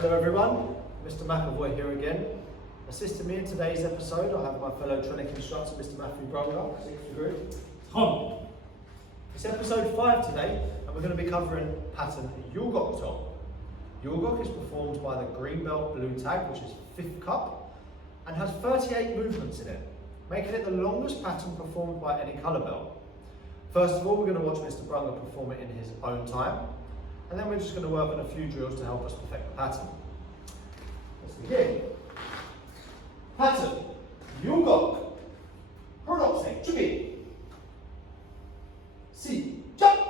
Hello everyone, Mr. McAvoy here again. Assisting me in today's episode, I have my fellow training instructor, Mr. Matthew Brunga, 6th degree. Tom. It's episode 5 today, and we're going to be covering pattern Yul-Gok top. Yul-Gok is performed by the green belt blue tag, which is 5th cup, and has 38 movements in it, making it the longest pattern performed by any colour belt. First of all, we're going to watch Mr. Brunga perform it in his own time, and then we're just going to work on a few drills to help us perfect the pattern. Let's begin. Pattern Yul-Gok. Paradoxe, 준비. 시작.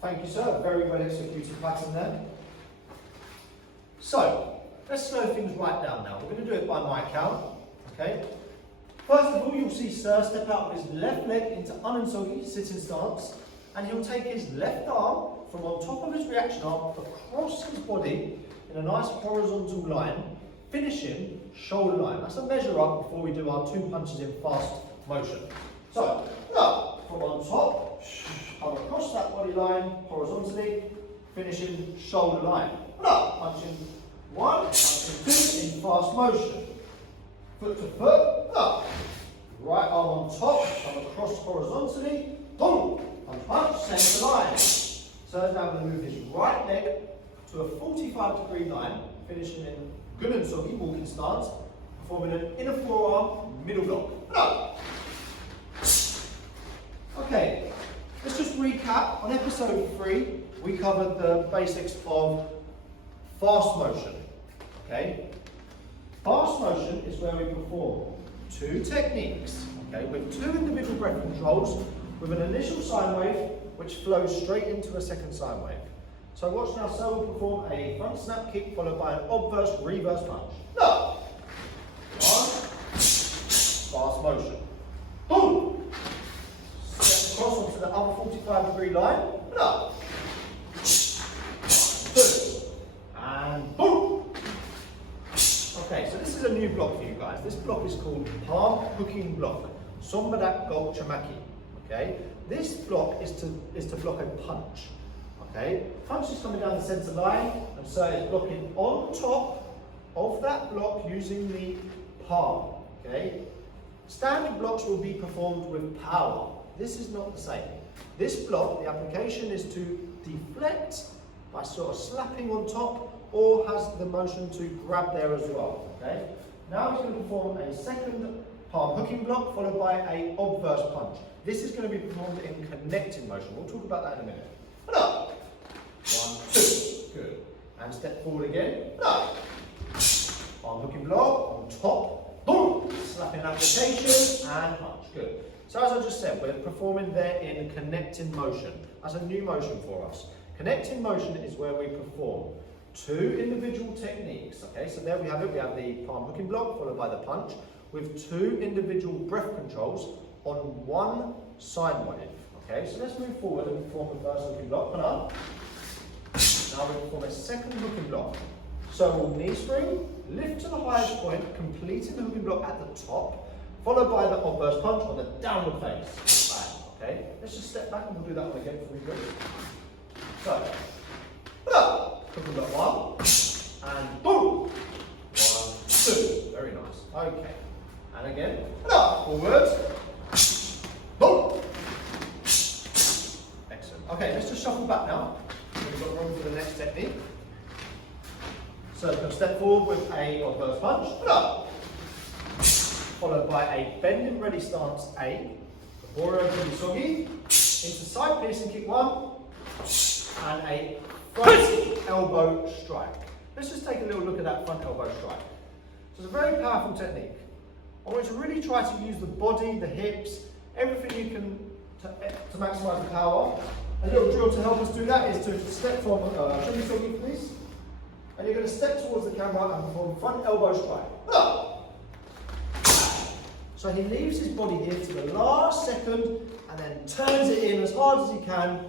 Thank you, sir. Very well executed pattern there. So, let's slow things right down now. We're going to do it by my count. Okay. First of all, you'll see Sir step out of his left leg into unensogi sitting stance, and he'll take his left arm from on top of his reaction arm across his body in a nice horizontal line, finishing shoulder line. That's a measure up before we do our 2 punches in fast motion. So, look, from on top. Come across that body line horizontally, finishing shoulder line. Up, punching 1, punching 2 in fast motion. Foot to foot, up. Right arm on top, come across horizontally, boom, punch, punch, centre line. So he's now going to move his right leg to a 45-degree line, finishing in Gunensogi, walking stance, performing an inner forearm middle block. Up. Okay. Let's just recap. On episode 3, we covered the basics of fast motion. Okay? Fast motion is where we perform 2 techniques, okay, with 2 individual breath controls, with an initial sine wave which flows straight into a second sine wave. So watch now, Sir will perform a front snap kick followed by an obverse reverse punch. No! 1, fast motion. Boom! Cross onto the other 45-degree line, and up. 2, and boom. Okay, so this is a new block for you guys. This block is called palm hooking block, Sombadak Gok Chamaki. Okay, this block is to block a punch. Okay, punch is coming down the centre line, and so it's blocking on top of that block using the palm. Okay, standard blocks will be performed with power. This is not the same. This block, the application is to deflect by sort of slapping on top, or has the motion to grab there as well. Okay. Now he's going to perform a second palm hooking block followed by a obverse punch. This is going to be performed in connecting motion. We'll talk about that in a minute. And up. 1, 2. Good. And step forward again. And up. Palm hooking block on top. Boom. Slapping application and punch. Good. So as I just said, we're performing there in connecting motion. That's a new motion for us. Connecting motion is where we perform 2 individual techniques. Okay, so there we have it. We have the palm hooking block followed by the punch with 2 individual breath controls on 1 sine wave. Okay, so let's move forward and perform the first hooking block. And up. Now we perform a second hooking block. So we'll knee spring, lift to the highest point, completing the hooking block at the top, followed by the obverse punch on the downward face. Right, okay, let's just step back and we'll do that one again before we go. So, up, hooking block 1, and boom. 1, 2. Very nice. Okay, and again, up, forwards. Boom. Excellent. Okay, let's just shuffle back now. We've got room for the next technique. So we're going to step forward with a reverse punch, followed by a bending ready stance A, Warrior Jubisogi, into side piercing kick 1, and a front elbow strike. Let's just take a little look at that front elbow strike. So it's a very powerful technique. I want you to really try to use the body, the hips, everything you can to maximise the power. A little drill to help us do that is to step from Jubisogi, please. And you're going to step towards the camera and perform front elbow strike. So he leaves his body here to the last second and then turns it in as hard as he can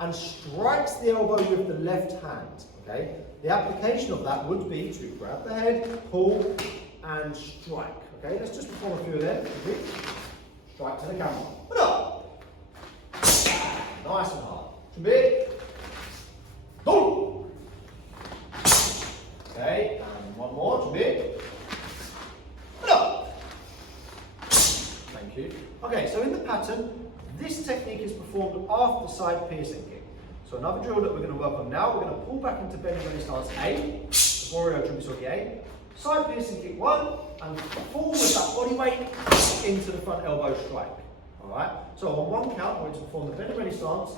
and strikes the elbow with the left hand. Okay? The application of that would be to grab the head, pull and strike. Okay, let's just perform a few of them. Strike to the camera. Nice and hard. Go! Okay, and one more. Thank you. Okay, so in the pattern, this technique is performed after the side piercing kick. So another drill that we're going to work on now, we're going to pull back into bending ready stance A, Warrior Jubisogi A, side piercing kick 1, and fall with that body weight into the front elbow strike. Alright, so on one count, we're going to perform the bending ready stance,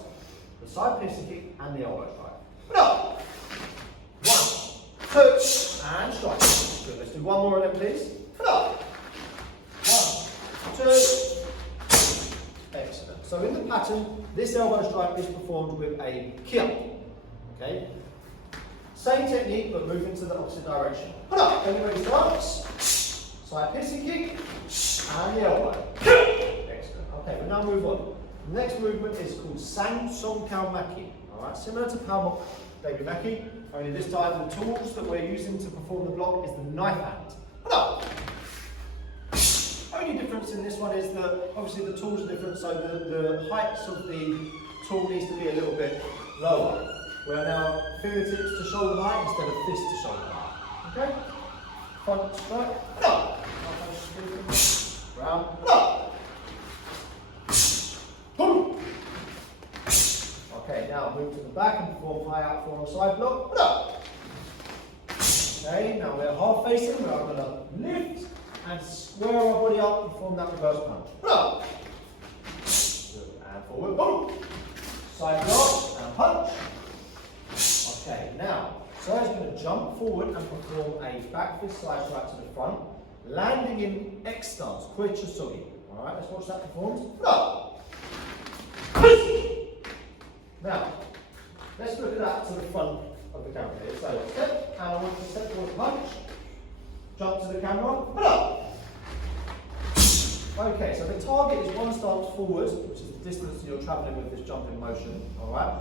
the side piercing kick, and the elbow strike. 1, 2, and strike. Good, let's do one more of them, please. 1, 2, excellent. So in the pattern, this elbow strike is performed with a kia. Okay? Same technique, but moving to the opposite direction. Bending ready stance, side piercing kick, and the elbow. Excellent. Okay, we now move on. The next movement is called Sang Song Kao Maki. Alright, similar to Pao Baby Maki, only this time the tools that we're using to perform the block is the knife hand. Only difference in this one is that obviously the tools are different, so the heights of the tool needs to be a little bit lower. We're now fingertips to shoulder height instead of fist to shoulder height. Okay? Front strike. Round. Boom. Okay, now move to the back and perform high out form side block. Okay, now we're half facing, we're going to lift and square our body up and form that reverse punch. And forward, boom. Side block and punch. Okay, now, so he's going to jump forward and perform a back fist side strike to the front, landing in X stance, Koichusogi. Alright, let's watch that performed. Now, let's look at that to the front of the camera here. So, step, and I want to step towards the punch, jump to the camera, Okay, so the target is one stance forward, which is the distance you're travelling with this jumping motion. Alright?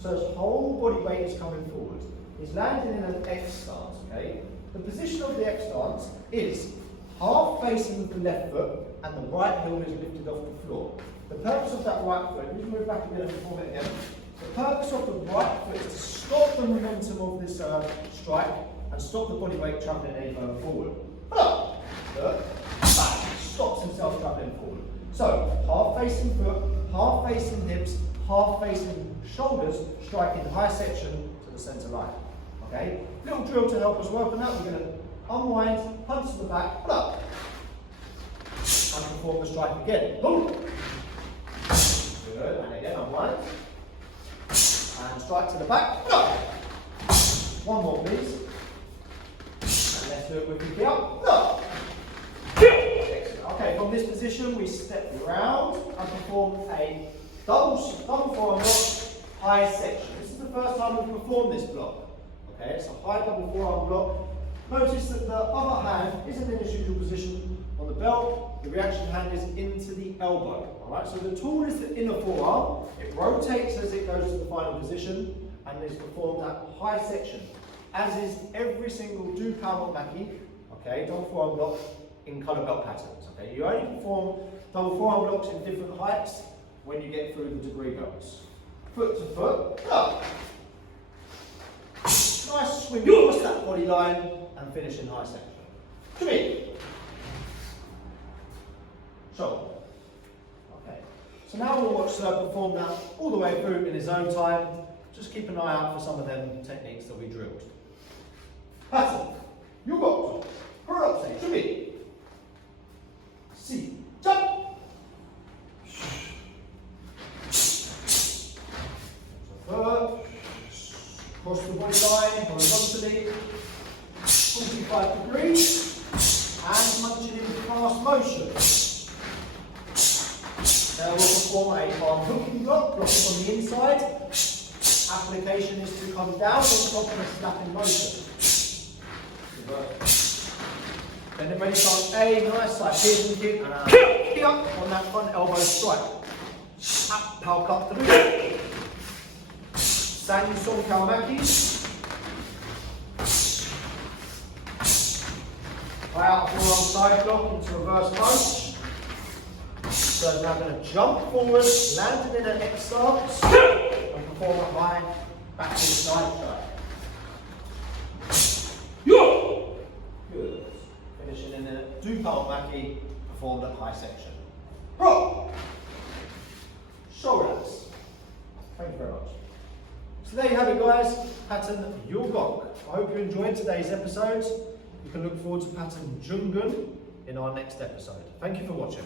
So his whole body weight is coming forward. He's landing in an X stance, okay? The position of the X stance is half facing with the left foot and the right heel is lifted off the floor. The purpose of that right foot, we can move back a bit and perform it again. The purpose of the right foot is to stop the momentum of this strike and stop the body weight travelling any further forward. Look, stops himself travelling forward. So, half facing foot, half facing hips, half facing shoulders, striking high section to the centre line. Okay? Little drill to help us work on that. We're going to unwind, punch to the back, and perform the strike again. Boom! Good, and again, unwind. And strike to the back. One more, please. And let's do it with the up. Okay, from this position, we step round and perform a double forearm block, high section. This is the first time we've performed this block. Okay, it's a high double forearm block. Notice that the other hand isn't in its usual position on the belt. The reaction hand is into the elbow. Alright, so the tool is the inner forearm. It rotates as it goes to the final position and is performed at high section, as is every single do Pao Maki, okay, double forearm block in colour belt patterns. Okay, you only perform double forearm blocks in different heights when you get through the degree belts. Foot to foot, up. Nice swing across that body line and finish in high section. Come in. Shoulder. Okay, so now we'll watch Sir perform that all the way through in his own time. Just keep an eye out for some of them techniques that we drilled. pattern. Yul-Gok. Product say, 준비. 시작. Cross the body line horizontally, 45 degrees, and punching in fast motion. Now we'll perform a palm hooking block, blocking on the inside. Application is to come down on top of a slapping motion. Then the ready start a nice side piercing kick and a kick up on that front elbow strike. Up, power cut through. Sang Song Kalmakis. Right out forearm side block into reverse punch. So now I'm going to jump forward, landing in an X stance, and perform a high backward side strike. Good. Finishing in a Dupal Maki, performed at high section. Rock. Shoulders. Thank you very much. So there you have it, guys. Pattern Yul-Gok. I hope you enjoyed today's episode. You can look forward to pattern Jungun in our next episode. Thank you for watching.